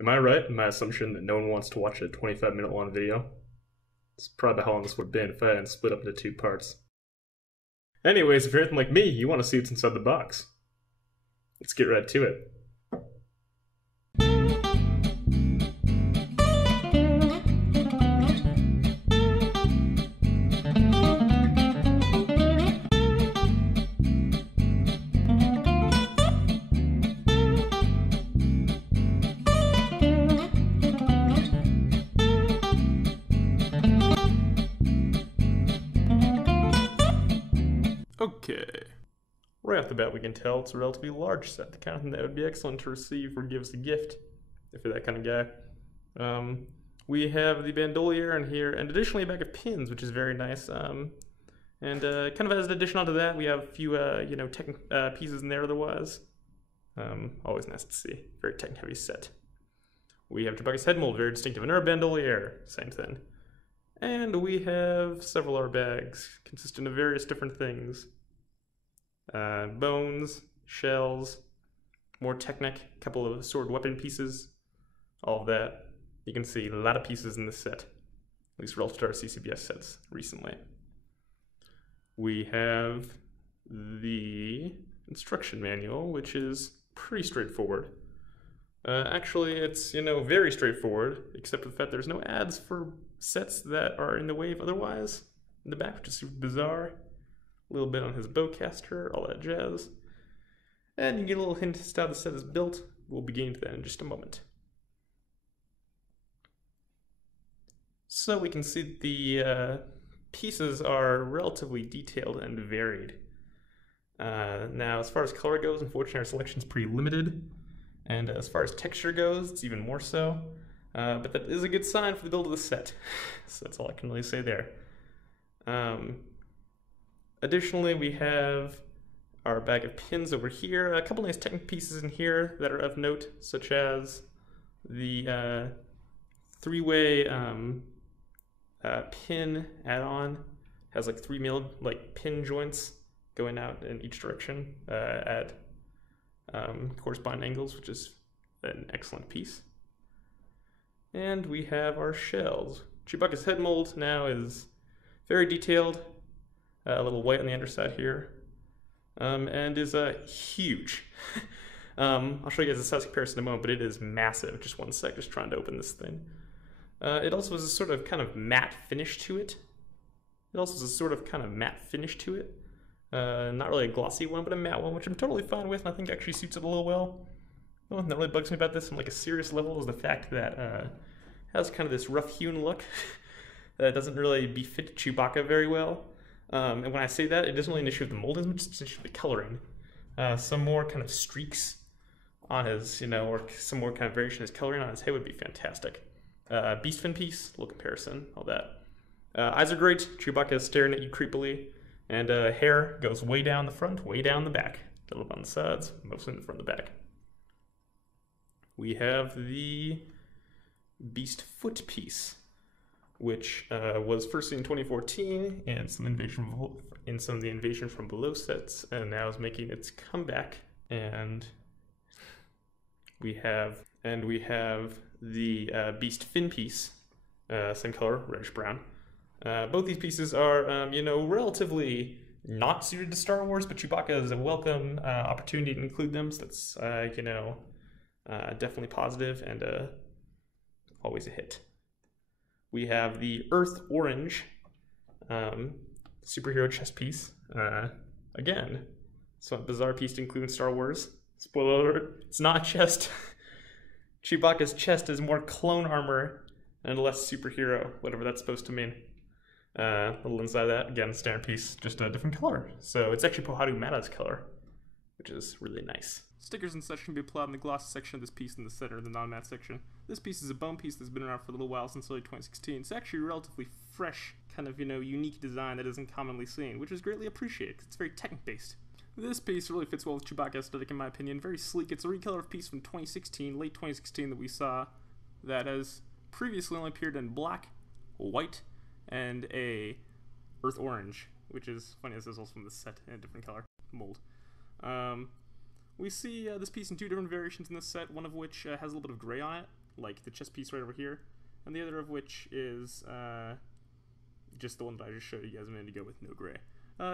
Am I right in my assumption that no one wants to watch a 25-minute long video? It's probably how long this would have been if I hadn't split up into two parts. Anyways, if you're anything like me, you want to see what's inside the box. Let's get right to it. Okay. Right off the bat, we can tell it's a relatively large set, the kind of thing that would be excellent to receive or give as a gift, if you're that kind of guy. We have the bandolier in here, and additionally a bag of pins, which is very nice. And kind of as an addition onto that, we have a few, tech pieces in there otherwise. Always nice to see. Very tech-heavy set. We have Chewbacca's head mold, very distinctive. Another bandolier, same thing. And we have several other bags, consisting of various different things. Bones, shells, more Technic, a couple of sword weapon pieces, all of that. You can see a lot of pieces in this set, at least relative to our CCBS sets recently. We have the instruction manual, which is pretty straightforward. Actually, it's, very straightforward, except for the fact there's no ads for sets that are in the wave otherwise in the back, which is super bizarre. A little bit on his bowcaster, all that jazz. And you get a little hint as to how the set is built. We'll be getting to that in just a moment. So we can see that the pieces are relatively detailed and varied. Now, as far as color goes, unfortunately our selection is pretty limited. And as far as texture goes, it's even more so. But that is a good sign for the build of the set. So that's all I can really say there. Additionally, we have our bag of pins over here. A couple nice technical pieces in here that are of note, such as the three-way pin add-on. Has like 3 milled pin joints going out in each direction at corresponding angles, which is an excellent piece. And we have our shells. Chewbacca's head mold now is very detailed, a little white on the underside here, and is huge. I'll show you guys the size comparison in a moment, but it is massive. Just one sec, just trying to open this thing. It also has a sort of kind of matte finish to it. Not really a glossy one, but a matte one, which I'm totally fine with, and I think actually suits it a little well. The one that really bugs me about this on like a serious level is the fact that it has kind of this rough-hewn look that doesn't really befit Chewbacca very well. And when I say that, it isn't really an issue with the mold as much as it's an issue with the coloring. Some more kind of streaks on his, or some more kind of variation in his coloring on his head would be fantastic. Beast fin piece, little comparison, all that. Eyes are great. Chewbacca is staring at you creepily. And hair goes way down the front, way down the back. A little bit on the sides, mostly in the front and the back. We have the Beast foot piece, which was first in 2014 and some of the Invasion from Below sets, and now is making its comeback. And we have the Beast fin piece, same color, reddish brown. Both these pieces are, relatively not suited to Star Wars, but Chewbacca is a welcome opportunity to include them, so that's, definitely positive and always a hit. We have the Earth Orange superhero chest piece. Again, so a bizarre piece to include in Star Wars. Spoiler alert, it's not a chest. Chewbacca's chest is more clone armor and less superhero, whatever that's supposed to mean. A little inside that, again, standard piece, just a different color. So it's actually Pohadu Mata's color, which is really nice. Stickers and such can be applied in the glossy section of this piece in the center of the non-matte section. This piece is a bone piece that's been around for a little while, since early 2016. It's actually a relatively fresh, kind of, unique design that isn't commonly seen, which is greatly appreciated because it's very technic-based. This piece really fits well with Chewbacca aesthetic in my opinion. Very sleek. It's a recolor of piece from 2016, late 2016 that we saw that has previously only appeared in black, white, and a earth orange, which is funny as this is also from the set in a different color mold. We see this piece in two different variations in this set, one of which has a little bit of gray on it, like the chest piece right over here, and the other of which is just the one that I just showed you guys a minute ago with no gray.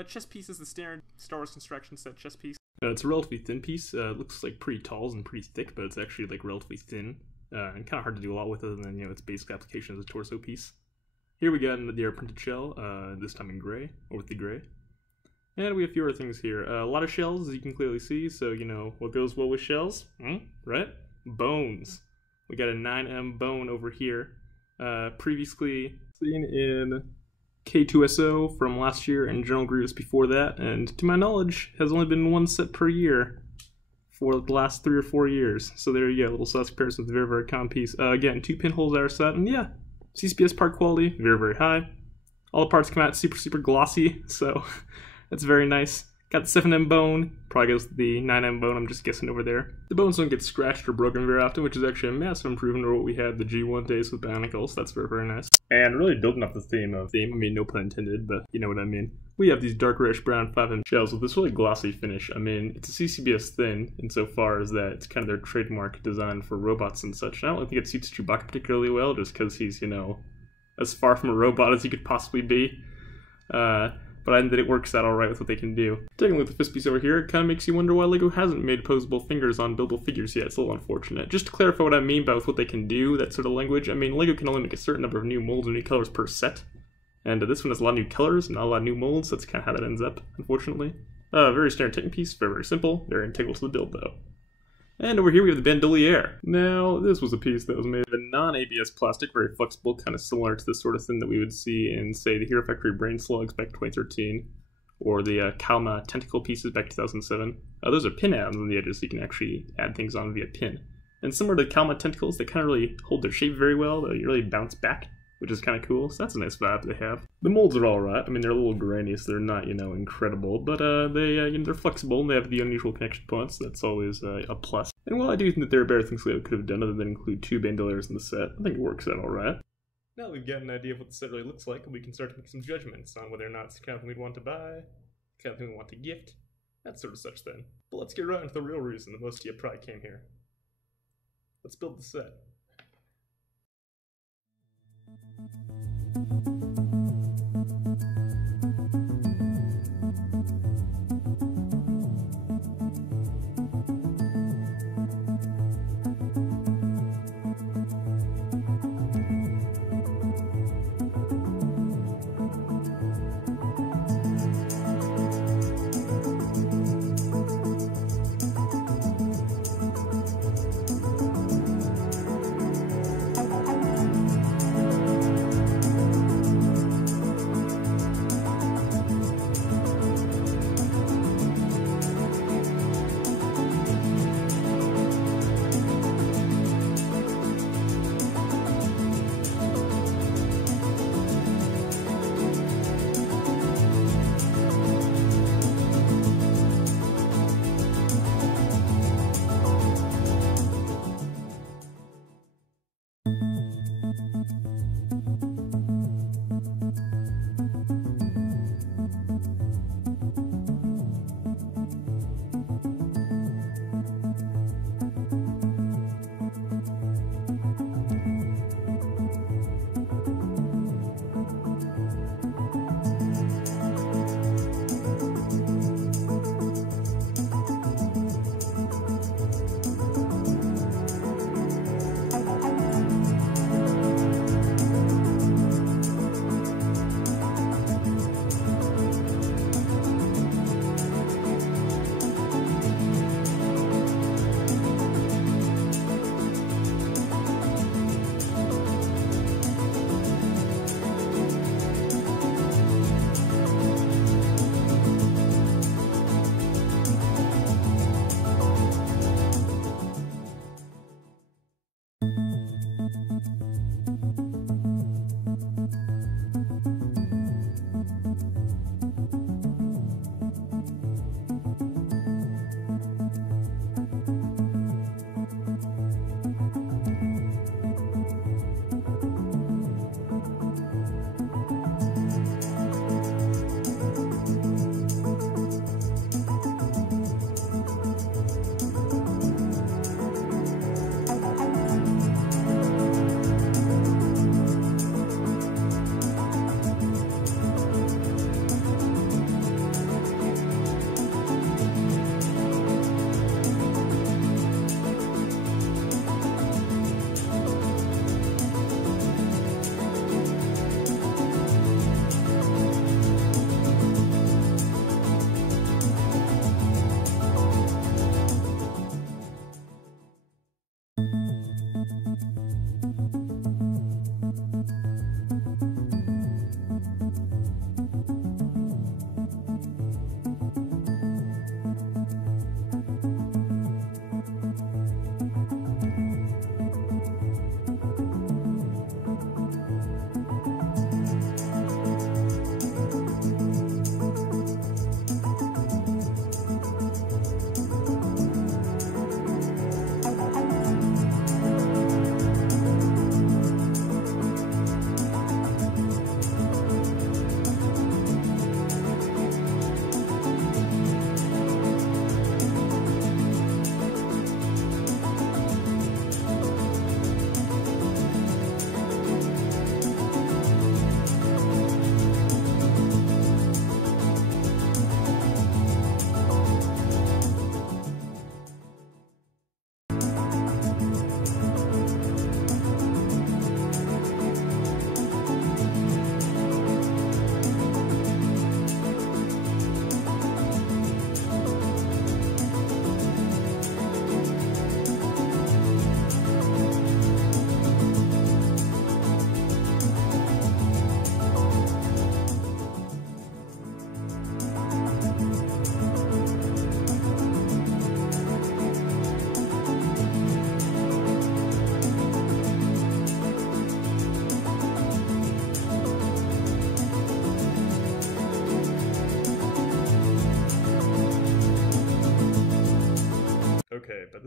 Chest piece is the standard Star Wars construction set chest piece. It's a relatively thin piece. It looks like pretty tall and pretty thick, but it's actually like relatively thin and kind of hard to do a lot with, other than, you know, its basic application as a torso piece. Here we got the air printed shell, this time in gray, or with the gray. And we have a few other things here. A lot of shells, as you can clearly see, so, you know, what goes well with shells? Right? Bones. We got a 9M bone over here. Previously seen in K2SO from last year and General Grievous before that, and to my knowledge, has only been one set per year for the last 3 or 4 years. So there you go, a little size comparison with a very, very common piece. Again, 2 pinholes are set, and yeah, CCPS part quality, very, very high. All the parts come out super, super glossy, so that's very nice. Got the 7M bone, probably goes with the 9M bone, I'm just guessing over there. The bones don't get scratched or broken very often, which is actually a massive improvement over what we had the G1 days with Bionicles. That's very, very nice. And really building up the theme, I mean, no pun intended, but you know what I mean. We have these dark reddish brown 5M shells with this really glossy finish. I mean, it's a CCBS thin insofar as that it's kind of their trademark design for robots and such. And I don't think it suits Chewbacca particularly well, just because he's, you know, as far from a robot as he could possibly be. But I think that it works out alright with what they can do. Taking a look at the fist piece over here, it kind of makes you wonder why LEGO hasn't made posable fingers on buildable figures yet. It's a little unfortunate. Just to clarify what I mean by with what they can do, that sort of language, I mean, LEGO can only make a certain number of new molds and new colors per set. And this one has a lot of new colors, not a lot of new molds, so that's kind of how that ends up, unfortunately. Very standard Titan piece, very, very simple, very integral to the build, though. And over here we have the bandolier. Now, this was a piece that was made of a non-ABS plastic, very flexible, kind of similar to the sort of thing that we would see in, say, the Hero Factory Brain Slugs back in 2013, or the Kalma Tentacle pieces back in 2007. Those are pin add-ons on the edges, so you can actually add things on via pin. And similar to the Kalma Tentacles, they kind of really hold their shape very well, they really bounce back, which is kind of cool, so that's a nice vibe they have. The molds are alright. I mean, they're a little grainy, so they're not, you know, incredible, but you know, they're flexible, and they have the unusual connection points, so that's always a plus. And while I do think that there are better things LEGO could have done other than include 2 bandoliers in the set, I think it works out alright. Now that we've got an idea of what the set really looks like, we can start to make some judgments on whether or not it's the kind of thing we'd want to buy, the kind of thing we want to gift, that sort of such then. But let's get right into the real reason that most of you probably came here. Let's build the set.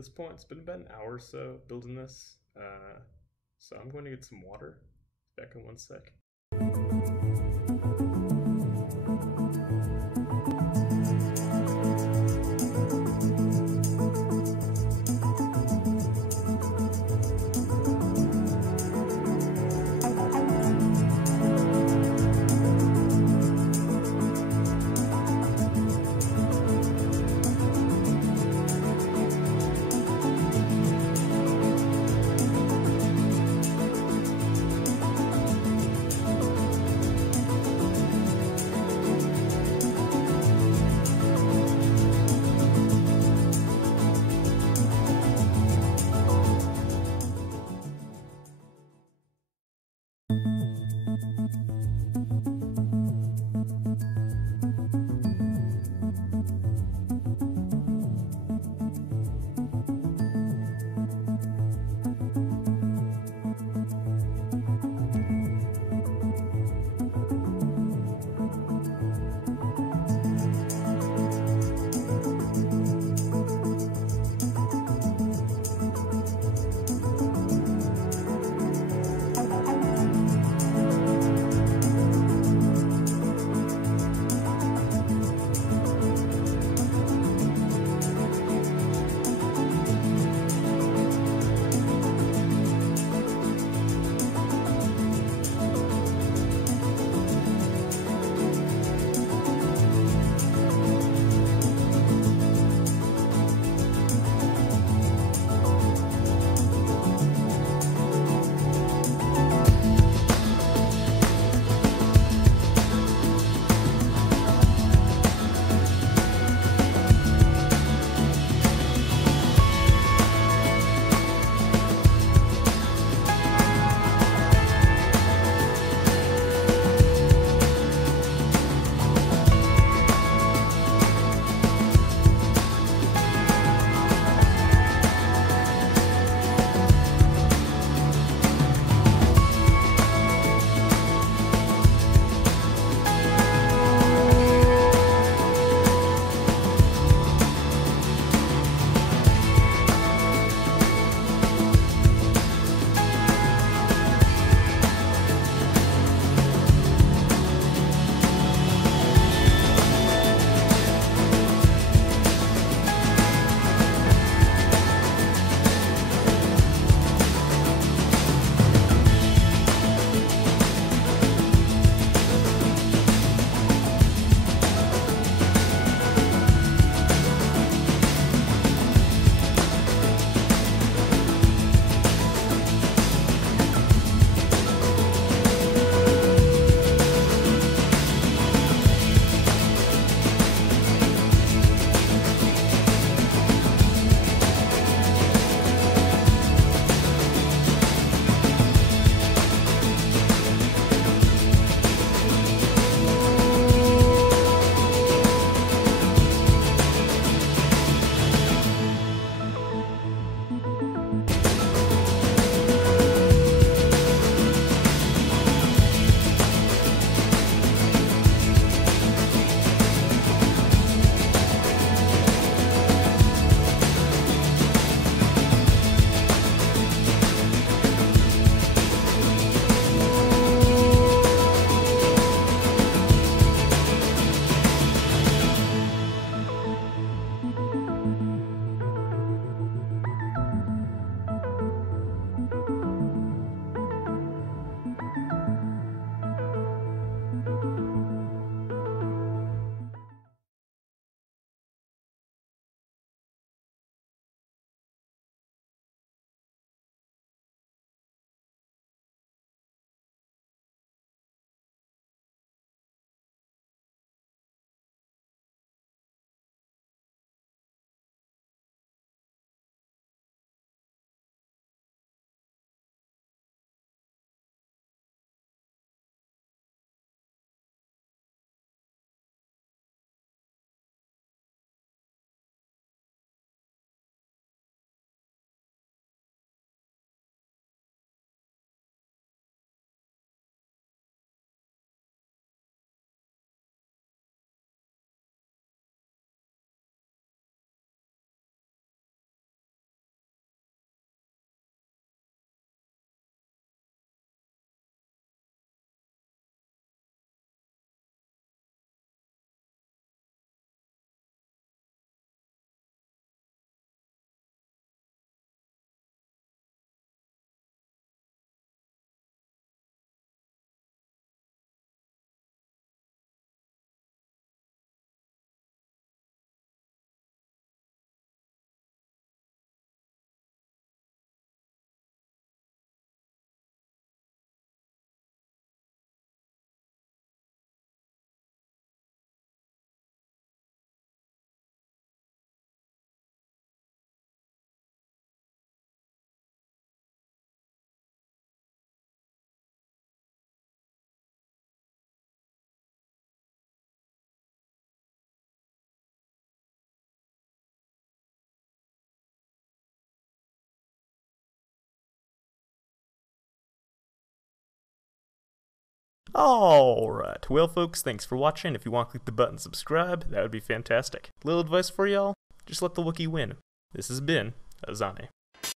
this point, it's been about an hour or so building this. So I'm going to get some water. Back in one sec. Alright, well folks, thanks for watching. If you want to click the button subscribe, that would be fantastic. Little advice for y'all, just let the Wookiee win. This has been Azani.